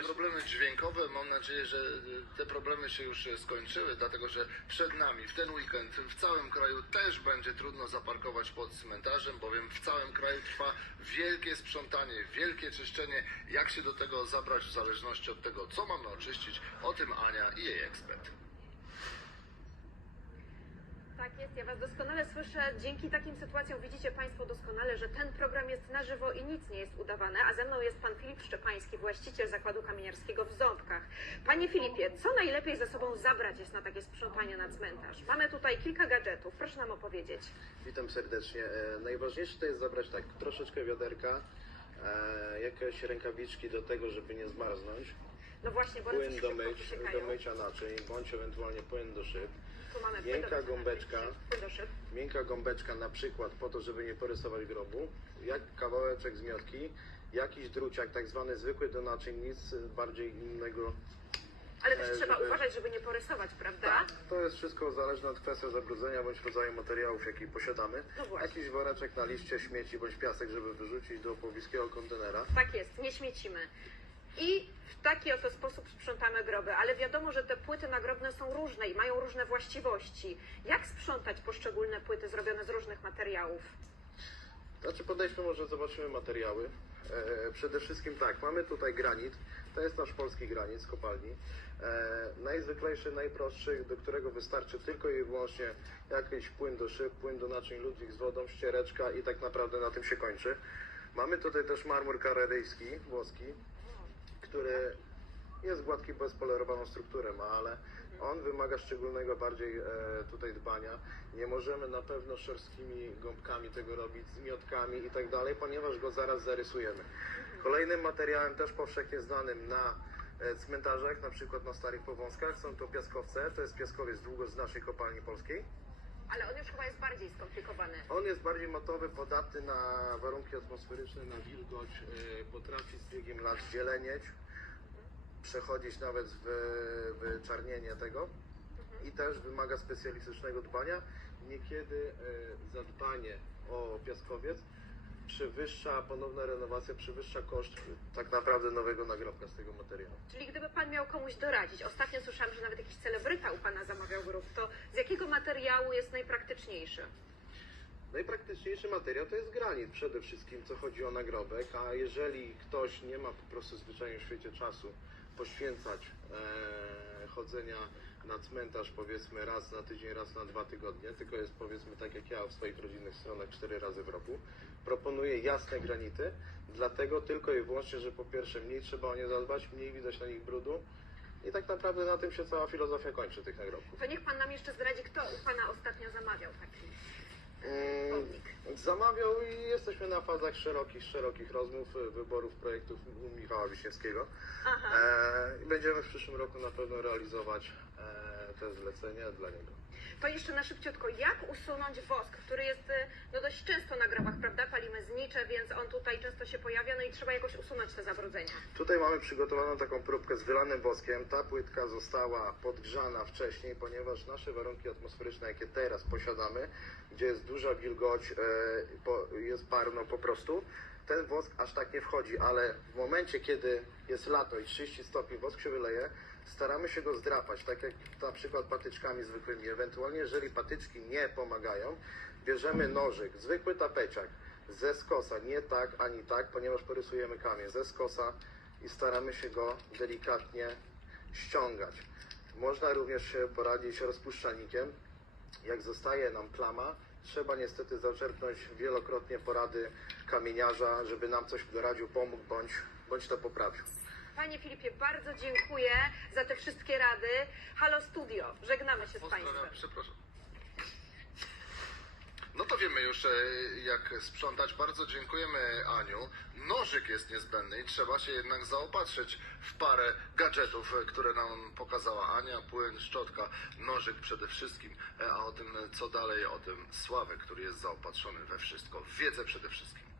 problemy dźwiękowe. Mam nadzieję, że te problemy się już skończyły, dlatego że przed nami w ten weekend w całym kraju też będzie trudno zaparkować pod cmentarzem, bowiem w całym kraju trwa wielkie sprzątanie, wielkie czyszczenie. Jak się do tego zabrać w zależności od tego, co mamy oczyścić, o tym Ania i jej ekspert. Tak jest, ja Was doskonale słyszę. Dzięki takim sytuacjom widzicie Państwo doskonale, że ten program jest na żywo i nic nie jest udawane. A ze mną jest Pan Filip Szczepański, właściciel zakładu kamieniarskiego w Ząbkach. Panie Filipie, co najlepiej ze sobą zabrać jest na takie sprzątanie na cmentarz? Mamy tutaj kilka gadżetów, proszę nam opowiedzieć. Witam serdecznie. E, najważniejsze to jest zabrać tak, troszeczkę wiaderka, e, jakieś rękawiczki do tego, żeby nie zmarznąć, No właśnie, bo płyn do, myć, do mycia naczyń, bądź ewentualnie płyn do szyb, miękka gąbeczka. miękka gąbeczka na przykład po to, żeby nie porysować grobu, jak kawałeczek zmiotki, jakiś druciak, tak zwany zwykły do naczyń, nic bardziej innego. Ale też E, trzeba żeby- uważać, żeby nie porysować, prawda? Tak, to jest wszystko zależne od kwestii zabrudzenia bądź rodzaju materiałów, jaki posiadamy. No właśnie. Jakiś woreczek na liście, śmieci bądź piasek, żeby wyrzucić do pobliskiego kontenera. Tak jest, nie śmiecimy. I w taki oto sposób sprzątamy groby, ale wiadomo, że te płyty nagrobne są różne i mają różne właściwości. Jak sprzątać poszczególne płyty zrobione z różnych materiałów? Znaczy podejdźmy może, zobaczymy materiały. E, przede wszystkim tak, mamy tutaj granit. To jest nasz polski granit z kopalni. E, najzwyklejszy, najprostszy, do którego wystarczy tylko i wyłącznie jakiś płyn do szyb, płyn do naczyń Ludwik z wodą, ściereczka i tak naprawdę na tym się kończy. Mamy tutaj też marmur karadyjski, włoski, który jest gładki, bezpolerowaną strukturę ma, ale on wymaga szczególnego bardziej e, tutaj dbania. Nie możemy na pewno szorstkimi gąbkami tego robić, zmiotkami i tak dalej, ponieważ go zaraz zarysujemy. Kolejnym materiałem też powszechnie znanym na e, cmentarzach, na przykład na starych powązkach, są to piaskowce. To jest piaskowiec długo z naszej kopalni polskiej. Ale on już chyba jest bardziej skomplikowany. On jest bardziej matowy, podatny na warunki atmosferyczne, na wilgoć, e, potrafi z biegiem lat zielenieć, przechodzić nawet w, w czarnienie tego i też wymaga specjalistycznego dbania. Niekiedy e, zadbanie o piaskowiec przewyższa, ponowna renowacja przewyższa koszt tak naprawdę nowego nagrobka z tego materiału. Czyli gdyby Pan miał komuś doradzić, ostatnio słyszałam, że nawet jakiś celebryta u Pana zamawiał grób, to z jakiego materiału jest najpraktyczniejszy? Najpraktyczniejszy materiał to jest granit przede wszystkim, co chodzi o nagrobek, a jeżeli ktoś nie ma po prostu zwyczajnie w świecie czasu poświęcać e, chodzenia na cmentarz powiedzmy raz na tydzień, raz na dwa tygodnie, tylko jest powiedzmy tak jak ja w swoich rodzinnych stronach cztery razy w roku, proponuję jasne granity, dlatego tylko i wyłącznie, że po pierwsze mniej trzeba o nie zadbać, mniej widać na nich brudu i tak naprawdę na tym się cała filozofia kończy tych nagrobków. To niech Pan nam jeszcze zdradzi, kto u Pana ostatnio zamawiał taki Pomnik. Zamawiał i jesteśmy na fazach szerokich, szerokich rozmów, y, wyborów projektów u Michała Wiśniewskiego. E, będziemy w przyszłym roku na pewno realizować e, te zlecenia dla niego. To jeszcze na szybciutko, jak usunąć wosk, który jest y, dość często na grobach, prawda? Palimy znicze, więc on tutaj często się pojawia, no i trzeba jakoś usunąć te zabrudzenia. Tutaj mamy przygotowaną taką próbkę z wylanym woskiem. Ta płytka została podgrzana wcześniej, ponieważ nasze warunki atmosferyczne, jakie teraz posiadamy, gdzie jest duża wilgoć, e, jest parno po prostu, ten wosk aż tak nie wchodzi, ale w momencie, kiedy jest lato i 30 stopni, wosk się wyleje, staramy się go zdrapać, tak jak na przykład patyczkami zwykłymi. Ewentualnie, jeżeli patyczki nie pomagają, bierzemy nożyk, zwykły tapeciak, ze skosa, nie tak ani tak, ponieważ porysujemy kamień, ze skosa i staramy się go delikatnie ściągać. Można również się poradzić rozpuszczalnikiem. Jak zostaje nam plama, trzeba niestety zaczerpnąć wielokrotnie porady kamieniarza, żeby nam coś doradził, pomógł bądź, bądź to poprawił. Panie Filipie, bardzo dziękuję za te wszystkie rady. Halo Studio, żegnamy się z Państwem. Przepraszam. No to wiemy już, e, jak sprzątać. Bardzo dziękujemy, Aniu. Nożyk jest niezbędny i trzeba się jednak zaopatrzyć w parę gadżetów, e, które nam pokazała Ania. Płyn, szczotka, nożyk przede wszystkim. E, A o tym, co dalej, o tym Sławek, który jest zaopatrzony we wszystko. W wiedzę przede wszystkim.